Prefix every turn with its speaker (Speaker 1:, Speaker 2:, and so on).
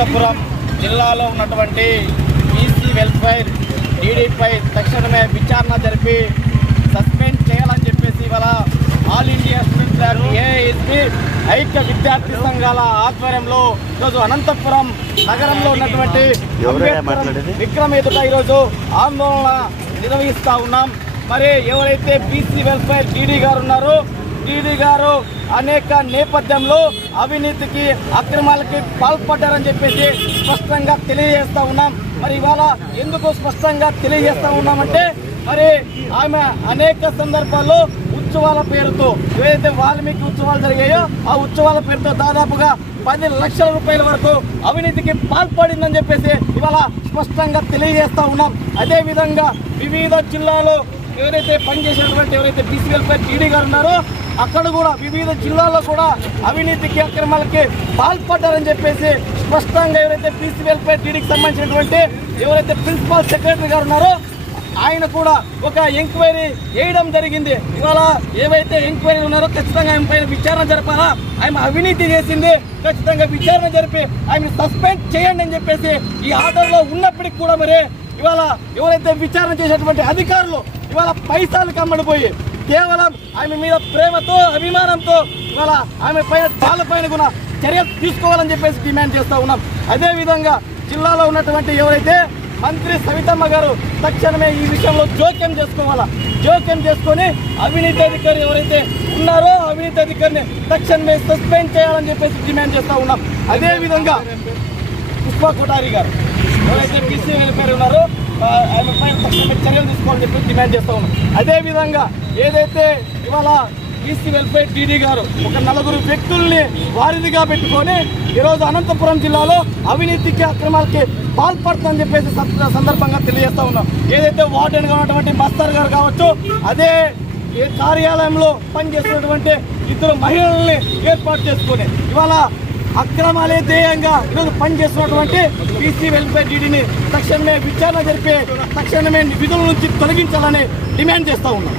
Speaker 1: అనంతపురం జిల్లాలో ఉన్నటువంటి BC welfare డీడీపై తక్షణమే విచారణ జరిపి సస్పెండ్ చేయాలని చెప్పేసి ఇవాళ ఆల్ ఇండియా స్టూడెంట్ ఏఎస్పీ ఐక్య విద్యార్థి సంఘాల ఆధ్వర్యంలో ఈరోజు అనంతపురం నగరంలో ఉన్నటువంటి? విక్రమ్ ఎదుట ఈరోజు ఆందోళన నిర్వహిస్తా ఉన్నాం మరి ఎవరైతే బీసీ వెల్ఫేర్ డీడీ గారు ఉన్నారో టీడీ గారు అనేక నేపథ్యంలో అవినీతికి అక్రమాలకి పాల్పడ్డారని చెప్పేసి స్పష్టంగా తెలియజేస్తా ఉన్నాం. మరి ఇవాళ ఎందుకు స్పష్టంగా తెలియజేస్తా ఉన్నామంటే మరి ఆమె అనేక సందర్భాల్లో ఉత్సవాల పేరుతో ఏదైతే వాల్మీకి ఉత్సవాలు జరిగాయో ఆ ఉత్సవాల పేరుతో దాదాపుగా పది లక్షల రూపాయల వరకు అవినీతికి పాల్పడిందని చెప్పేసి ఇవాళ స్పష్టంగా తెలియజేస్తా ఉన్నాం. అదేవిధంగా వివిధ జిల్లాలో ఎవరైతే పనిచేసినటువంటి ఎవరైతే బీసీ వెల్ఫేర్ టీడీ గారు ఉన్నారో అక్కడ కూడా వివిధ జిల్లాల్లో కూడా అవినీతికి అక్రమాలకి పాల్పడ్డారని చెప్పేసి స్పష్టంగా ఎవరైతే పీసీ వెల్ఫేర్ టీడీకి సంబంధించినటువంటి ఎవరైతే ప్రిన్సిపల్ సెక్రటరీ గారు ఉన్నారో ఆయన కూడా ఒక ఎంక్వైరీ వేయడం జరిగింది. ఇవాళ ఏవైతే ఎంక్వైరీ ఉన్నారో ఖచ్చితంగా ఆయన పైన విచారణ జరపాలా? ఆయన అవినీతి చేసింది ఖచ్చితంగా విచారణ జరిపి ఆయన సస్పెండ్ చేయండి అని చెప్పేసి ఈ ఆర్డర్లో ఉన్నప్పటికీ కూడా మరి ఇవాళ ఎవరైతే విచారణ చేసేటువంటి అధికారులు ఇవాళ పైసలు కమ్మడిపోయి కేవలం ఆమె మీద ప్రేమతో అభిమానంతో ఇవాళ ఆమె పైన వాళ్ళ పైన కూడా చర్యలు తీసుకోవాలని చెప్పేసి డిమాండ్ చేస్తూ ఉన్నాం. అదే విధంగా జిల్లాలో ఉన్నటువంటి ఎవరైతే మంత్రి సవితమ్మ గారు తక్షణమే ఈ విషయంలో జోక్యం చేసుకోవాలా? జోక్యం చేసుకొని అవినీతి అధికారి ఎవరైతే ఉన్నారో అవినీతి అధికారిని తక్షణమే సస్పెండ్ చేయాలని చెప్పేసి డిమాండ్ చేస్తూ ఉన్నాం. అదే విధంగా పుష్ప కొఠారి గారు ఎవరైతే బీసీ వెల్ఫేర్ ఉన్నారో ఆ, తక్షణమే చర్యలు తీసుకోవాలని చెప్పి డిమాండ్ చేస్తూ ఉన్నాం. అదేవిధంగా ఏదైతే ఇవాళ బీసీ వెల్ఫేర్ టీడీ గారు ఒక నలుగురు వ్యక్తుల్ని వారిదిగా పెట్టుకొని ఈరోజు అనంతపురం జిల్లాలో అవినీతికి అక్రమాలకి పాల్పడుతుందని చెప్పేసి సందర్భంగా తెలియజేస్తా ఉన్నాం. ఏదైతే వార్డెన్గా ఉన్నటువంటి మస్తర్ గారు కావచ్చు అదే ఏ కార్యాలయంలో పనిచేస్తున్నటువంటి ఇద్దరు మహిళల్ని ఏర్పాటు చేసుకుని ఇవాళ అక్రమాలే ధ్యేయంగా ఈరోజు పనిచేస్తున్నటువంటి బీసీ వెల్ఫేర్ డీడీని తక్షణమే విచారణ జరిపే తక్షణమే విధుల నుంచి తొలగించాలని డిమాండ్ చేస్తా ఉన్నాం.